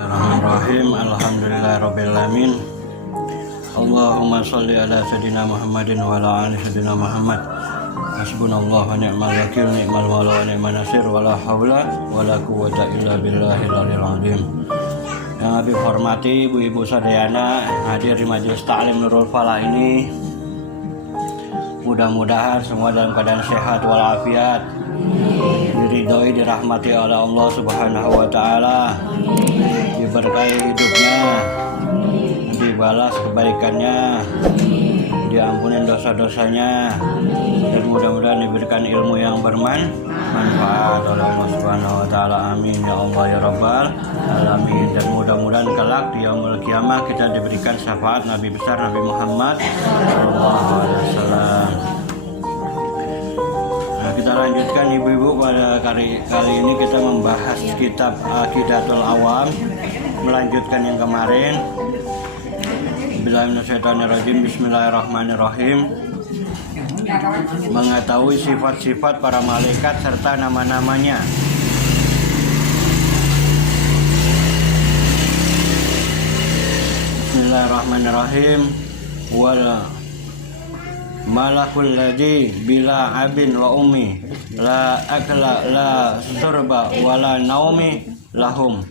Bismillahirrahmanirrahim. Alhamdulillahirrabbilalamin. Allahumma sholli ala sayyidina Muhammadin wa ala ali sayyidina Muhammad. Hasbunallahu wa ni'mal wakil, ni'mal mawla wa ni'man nasir, wa la haula wa la quwwata illa billahil aliyil azim. Yang kami hormati ibu-ibu sadayana hadir di majelis ta'lim Nurul Falah ini, mudah-mudahan semua dalam keadaan sehat walafiat, diridhoi, dirahmati oleh Allah Subhanahu wa taala, diberkahi hidupnya, dibalas kebaikannya, diampuni dosa-dosanya, dan mudah-mudahan diberikan ilmu yang bermanfaat oleh Allah Subhanahu wa taala. Amin ya Allah ya rabbal alamin. Dan mudah-mudahan kelak di yaumul kiamah kita diberikan syafaat Nabi besar Nabi Muhammad sallallahu alaihi wasallam. Nah, kita lanjutkan ibu-ibu, pada kali ini kita membahas kitab Aqidatul Awam, melanjutkan yang kemarin. Bismillahirrahmanirrahim. Mengetahui sifat-sifat para malaikat serta nama-namanya. Bismillahirrahmanirrahim. Wal malakul ladzi bila abin wa ummi la akla la surba wala naumi lahum.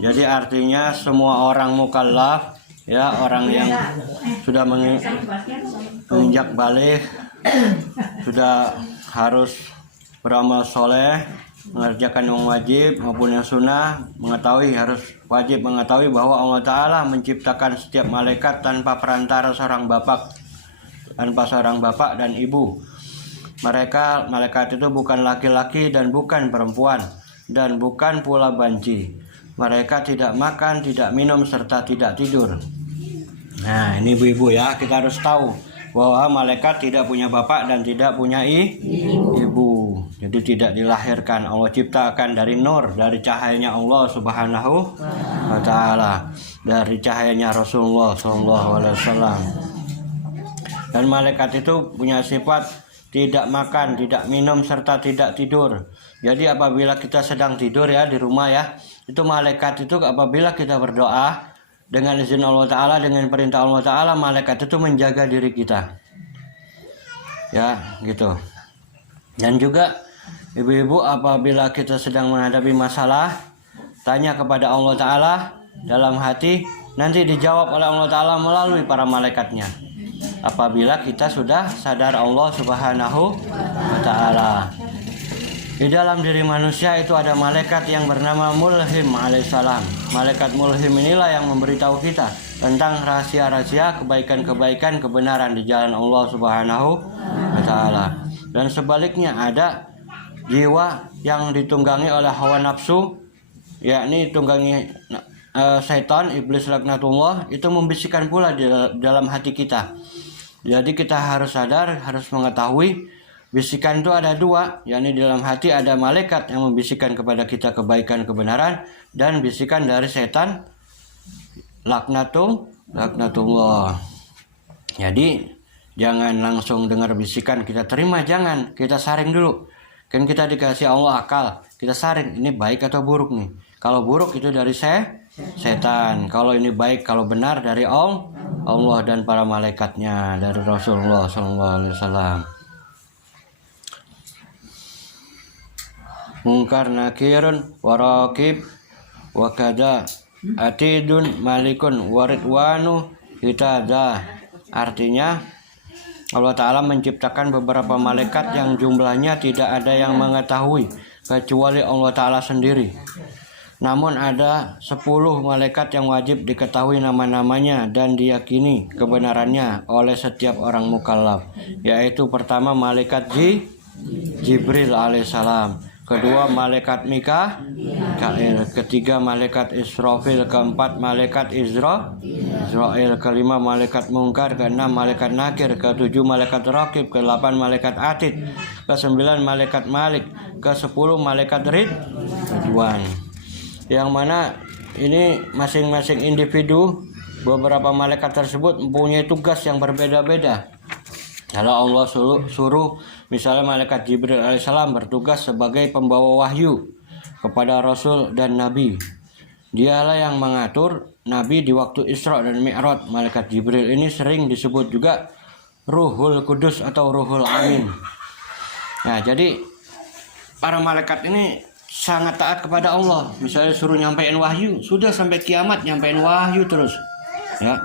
Jadi artinya semua orang mukallaf, ya, orang yang sudah menginjak balik, sudah harus beramal soleh, mengerjakan yang wajib maupun yang sunnah, wajib mengetahui bahwa Allah Ta'ala menciptakan setiap malaikat tanpa perantara seorang bapak dan ibu. Malaikat itu bukan laki-laki dan bukan perempuan, dan bukan pula banci. Mereka tidak makan, tidak minum, serta tidak tidur. Nah, ini ibu-ibu ya, kita harus tahu bahwa malaikat tidak punya bapak dan tidak punya ibu. Jadi tidak dilahirkan. Allah ciptakan dari nur, dari cahayanya Allah Subhanahu wa taala, dari cahayanya Rasulullah sallallahu alaihi wasallam. Dan malaikat itu punya sifat tidak makan, tidak minum, serta tidak tidur. Jadi apabila kita sedang tidur ya di rumah ya, itu malaikat itu apabila kita berdoa dengan izin Allah Ta'ala, dengan perintah Allah Ta'ala, malaikat itu menjaga diri kita. Ya, gitu. Dan juga ibu-ibu, apabila kita sedang menghadapi masalah, tanya kepada Allah Ta'ala dalam hati, nanti dijawab oleh Allah Ta'ala melalui para malaikatnya. Apabila kita sudah sadar Allah Subhanahu wa Ta'ala. Di dalam diri manusia itu ada malaikat yang bernama Mulhim alaihissalam. Malaikat Mulhim inilah yang memberitahu kita tentang rahasia-rahasia, kebaikan-kebaikan, kebenaran di jalan Allah Subhanahu wa Ta'ala. Dan sebaliknya ada jiwa yang ditunggangi oleh hawa nafsu, yakni tunggangi syaitan, iblis laknatullah, itu membisikkan pula di dalam hati kita. Jadi kita harus sadar, harus mengetahui bisikan itu ada dua, yakni di dalam hati ada malaikat yang membisikkan kepada kita kebaikan, kebenaran, dan bisikan dari setan, laknatullah. Jadi jangan langsung dengar bisikan kita terima, jangan, kita saring dulu. Kan kita dikasih Allah akal, kita saring ini baik atau buruk nih. Kalau buruk itu dari setan, kalau ini baik, kalau benar dari Allah dan para malaikatnya, dari Rasulullah SAW. Mungkar nakirun warakib wakada atidun malikun waridwanu hitada. Artinya Allah Ta'ala menciptakan beberapa malaikat yang jumlahnya tidak ada yang mengetahui kecuali Allah Ta'ala sendiri. Namun ada 10 malaikat yang wajib diketahui nama-namanya dan diyakini kebenarannya oleh setiap orang mukallaf. Yaitu pertama malaikat Jibril alaihissalam, kedua malaikat Mikail, ketiga malaikat Israfil, keempat malaikat Israel, kelima malaikat Mungkar, keenam malaikat Nakir, ketujuh malaikat Raqib, kedelapan malaikat Atid, kesembilan malaikat Malik, kesepuluh malaikat Ridwan. Yang mana ini masing-masing individu, beberapa malaikat tersebut mempunyai tugas yang berbeda-beda. Kalau Allah suruh misalnya malaikat Jibril alaihissalam bertugas sebagai pembawa wahyu kepada Rasul dan Nabi. Dialah yang mengatur Nabi di waktu Isra dan Mi'raj. Malaikat Jibril ini sering disebut juga Ruhul Kudus atau Ruhul Amin. Nah, jadi para malaikat ini sangat taat kepada Allah. Misalnya suruh nyampein wahyu, sudah sampai kiamat nyampein wahyu terus. Ya.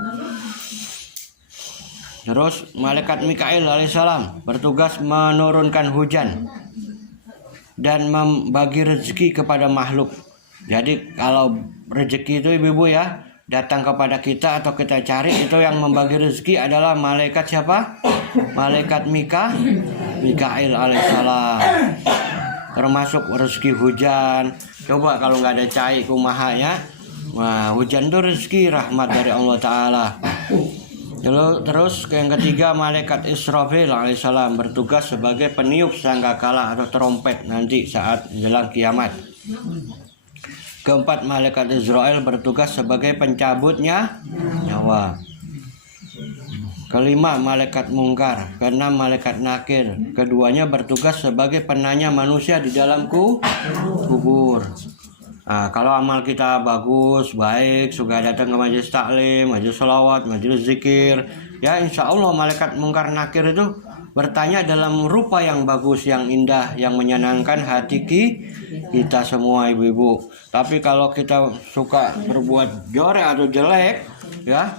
Terus malaikat Mikail alaihissalam bertugas menurunkan hujan dan membagi rezeki kepada makhluk. Jadi kalau rezeki itu ibu-ibu ya datang kepada kita atau kita cari, itu yang membagi rezeki adalah malaikat siapa? Malaikat Mikail alaihissalam. Termasuk rezeki hujan. Coba kalau nggak ada cai kumaha ya. Wah, hujan itu rezeki rahmat dari Allah Ta'ala. Terus yang ketiga malaikat Israfil alaihissalam bertugas sebagai peniup sangkakala atau trompet nanti saat jelang kiamat. Keempat malaikat Israel bertugas sebagai pencabutnya nyawa. Kelima malaikat Mungkar. Keenam malaikat Nakir. Keduanya bertugas sebagai penanya manusia di dalam kubur. Nah, kalau amal kita bagus, baik, suka datang ke majelis taklim, majelis sholawat, majelis zikir, ya insya Allah malaikat Mungkar Nakir itu bertanya dalam rupa yang bagus, yang indah, yang menyenangkan hati kita semua ibu-ibu. Tapi kalau kita suka berbuat jorek atau jelek, ya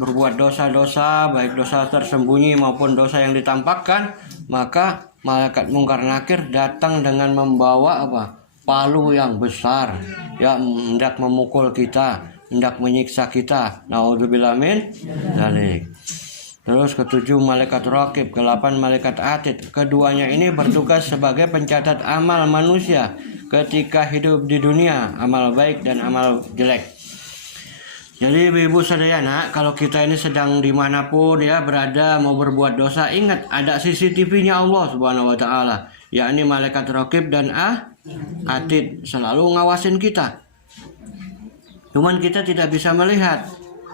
berbuat dosa-dosa, baik dosa tersembunyi maupun dosa yang ditampakkan, maka malaikat Mungkar Nakir datang dengan membawa palu yang besar, ya hendak memukul kita, hendak menyiksa kita. Naudzubillah min dzalik. Terus ketujuh malaikat Raqib, ke-8 malaikat Atid. Keduanya ini bertugas sebagai pencatat amal manusia ketika hidup di dunia, amal baik dan amal jelek. Jadi ibu-ibu sadayana, kalau kita ini sedang dimanapun ya berada mau berbuat dosa, ingat ada CCTV-nya Allah Subhanahu Wa Taala, yakni malaikat Raqib dan Atid selalu ngawasin kita. Cuman kita tidak bisa melihat.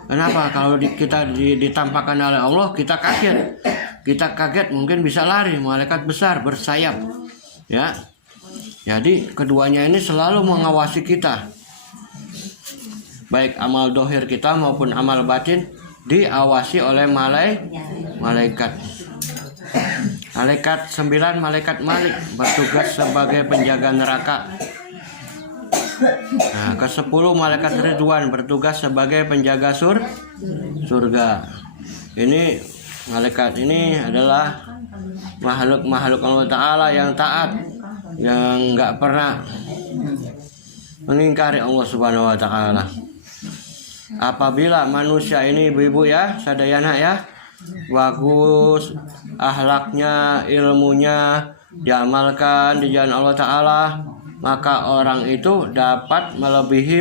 Kenapa? Kalau kita ditampakkan oleh Allah, kita kaget. Kita kaget mungkin bisa lari, malaikat besar bersayap. Ya. Jadi keduanya ini selalu mengawasi kita. Baik amal dohir kita maupun amal batin diawasi oleh malaikat. Malaikat 9 malaikat Malik bertugas sebagai penjaga neraka. Nah, ke-10 malaikat Ridwan bertugas sebagai penjaga surga. Ini malaikat ini adalah makhluk-makhluk Allah Ta'ala yang taat, yang nggak pernah mengingkari Allah Subhanahu Wa Ta'ala. Apabila manusia ini ibu-ibu ya, sadayana ya, bagus akhlaknya, ilmunya diamalkan di jalan Allah Ta'ala, maka orang itu dapat melebihi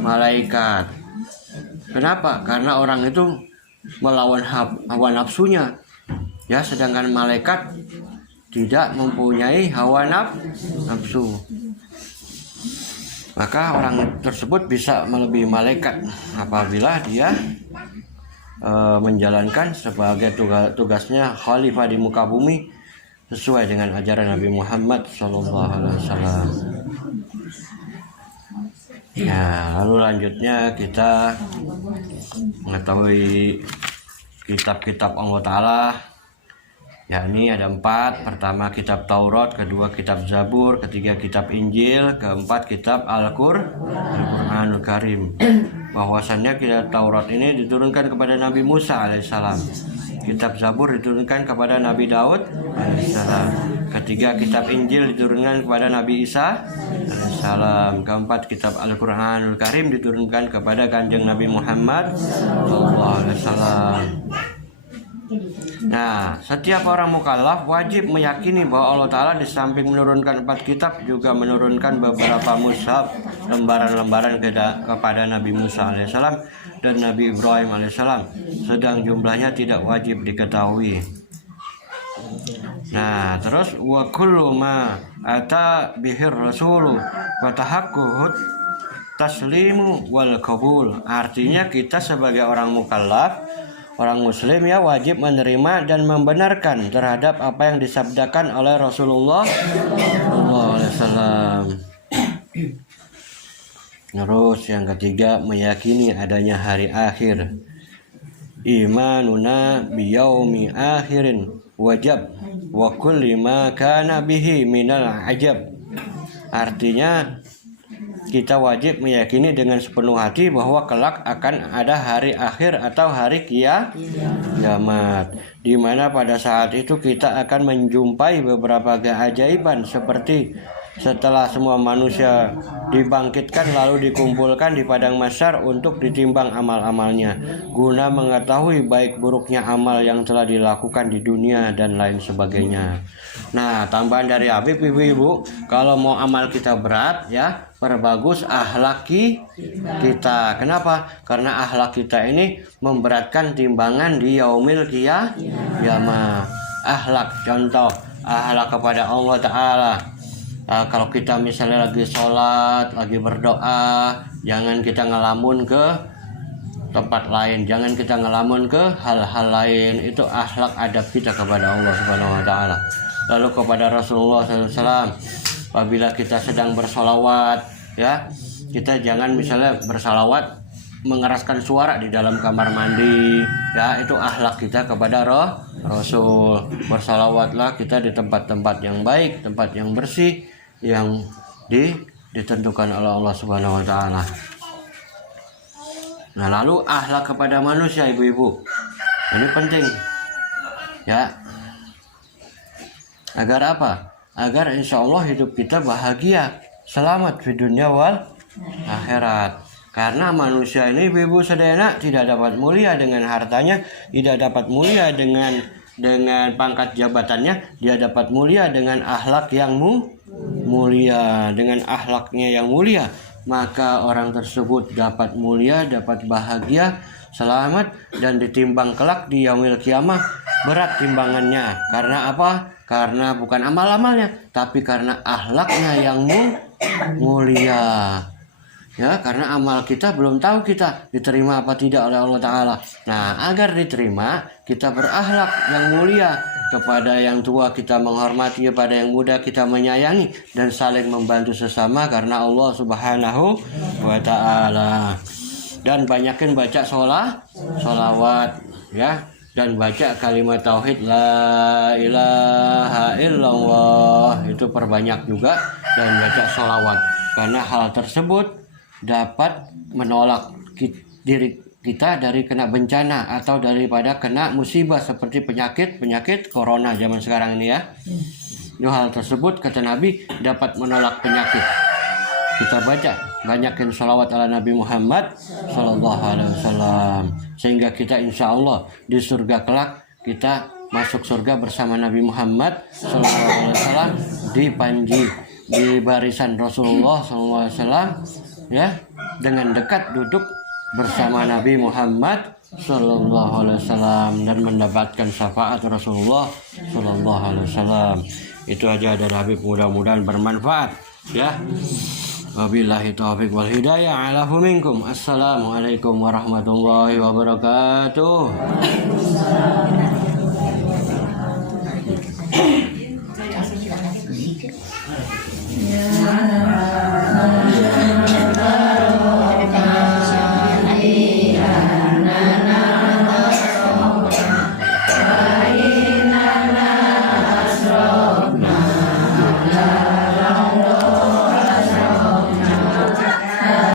malaikat. Kenapa? Karena orang itu melawan hawa nafsunya. Ya, sedangkan malaikat tidak mempunyai hawa nafsu. Maka orang tersebut bisa melebihi malaikat apabila dia menjalankan sebagai tugasnya khalifah di muka bumi sesuai dengan ajaran Nabi Muhammad SAW. Ya, lalu lanjutnya kita mengetahui kitab-kitab Allah Ta'ala. Yakni ada 4. Pertama kitab Taurat, kedua kitab Zabur, ketiga kitab Injil, keempat kitab Al-Qur'anul Karim. Bahwasannya kitab Taurat ini diturunkan kepada Nabi Musa alaihissalam. Kitab Zabur diturunkan kepada Nabi Daud alaihissalam. Ketiga kitab Injil diturunkan kepada Nabi Isa alaihissalam. Keempat kitab Al-Qur'anul Karim diturunkan kepada Kanjeng Nabi Muhammad sallallahu alaihi wasallam. Nah, setiap orang mukallaf wajib meyakini bahwa Allah Ta'ala di samping menurunkan 4 kitab juga menurunkan beberapa mushaf, lembaran-lembaran kepada Nabi Musa alaihissalam dan Nabi Ibrahim alaihissalam, sedang jumlahnya tidak wajib diketahui. Nah, terus wa kullu ma ata bihir rasulu wa tahaqququt taslimu wal qabul. Artinya kita sebagai orang mukallaf, orang muslim ya, wajib menerima dan membenarkan terhadap apa yang disabdakan oleh Rasulullah SAW. Terus yang ketiga, meyakini adanya hari akhir. Imanuna biyaumi akhirin wajib wa kulli ma kana bihi minal ajab. Artinya kita wajib meyakini dengan sepenuh hati bahwa kelak akan ada hari akhir atau hari kiamat, di mana pada saat itu kita akan menjumpai beberapa keajaiban, seperti setelah semua manusia dibangkitkan lalu dikumpulkan di padang mahsyar untuk ditimbang amal-amalnya, guna mengetahui baik buruknya amal yang telah dilakukan di dunia dan lain sebagainya. Nah, tambahan dari Habib, ibu-ibu, kalau mau amal kita berat ya, perbagus akhlak kita. Kenapa? Karena akhlak kita ini memberatkan timbangan di yaumil qiyamah. Akhlak, contoh akhlak kepada Allah Ta'ala. Kalau kita misalnya lagi sholat, lagi berdoa, jangan kita ngelamun ke tempat lain, jangan kita ngelamun ke hal-hal lain. Itu akhlak adab kita kepada Allah Subhanahu Wa Ta'ala. Lalu kepada Rasulullah SAW, apabila kita sedang bersolawat, ya, kita jangan misalnya bersolawat mengeraskan suara di dalam kamar mandi, ya, itu akhlak kita kepada Rasul. Bersolawatlah kita di tempat-tempat yang baik, tempat yang bersih, yang ditentukan oleh Allah Subhanahu Wa Ta'ala. Nah, lalu akhlak kepada manusia, ibu-ibu, ini penting, ya. Agar apa? Agar insya Allah hidup kita bahagia, selamat di dunia wal akhirat. Karena manusia ini, ibu-ibu sedaya, tidak dapat mulia dengan hartanya, tidak dapat mulia dengan pangkat jabatannya, dia dapat mulia dengan akhlak yang mulia. Dengan akhlaknya yang mulia, maka orang tersebut dapat mulia, dapat bahagia, selamat, dan ditimbang kelak di yaumil qiyamah berat timbangannya. Karena apa? Karena bukan amal-amalnya, tapi karena akhlaknya yang mulia. Ya, karena amal kita belum tahu kita diterima apa tidak oleh Allah Ta'ala. Nah, agar diterima, kita berakhlak yang mulia. Kepada yang tua kita menghormati, kepada yang muda kita menyayangi, dan saling membantu sesama karena Allah Subhanahu Wa Ta'ala. Dan banyakin baca sholawat, ya, dan baca kalimat tauhid la ilaha illallah, itu perbanyak juga, dan baca sholawat, karena hal tersebut dapat menolak diri kita dari kena bencana atau daripada kena musibah seperti penyakit corona zaman sekarang ini, ya. Hal tersebut kata Nabi dapat menolak penyakit. Kita baca banyakin sholawat ala Nabi Muhammad Sallallahu Alaihi Wasallam, sehingga kita insya Allah di surga kelak kita masuk surga bersama Nabi Muhammad Sallallahu Alaihi Wasallam, di panji di barisan Rasulullah Sallallahu Alaihi Wasallam, ya, dengan dekat duduk bersama Nabi Muhammad Sallallahu Alaihi Wasallam dan mendapatkan syafaat Rasulullah Sallallahu Alaihi Wasallam. Itu aja dari Habib, mudah-mudahan bermanfaat, ya. Wabillahi taufiq wal hidayah, alafu minkum. Assalamualaikum warahmatullahi wabarakatuh. Ya.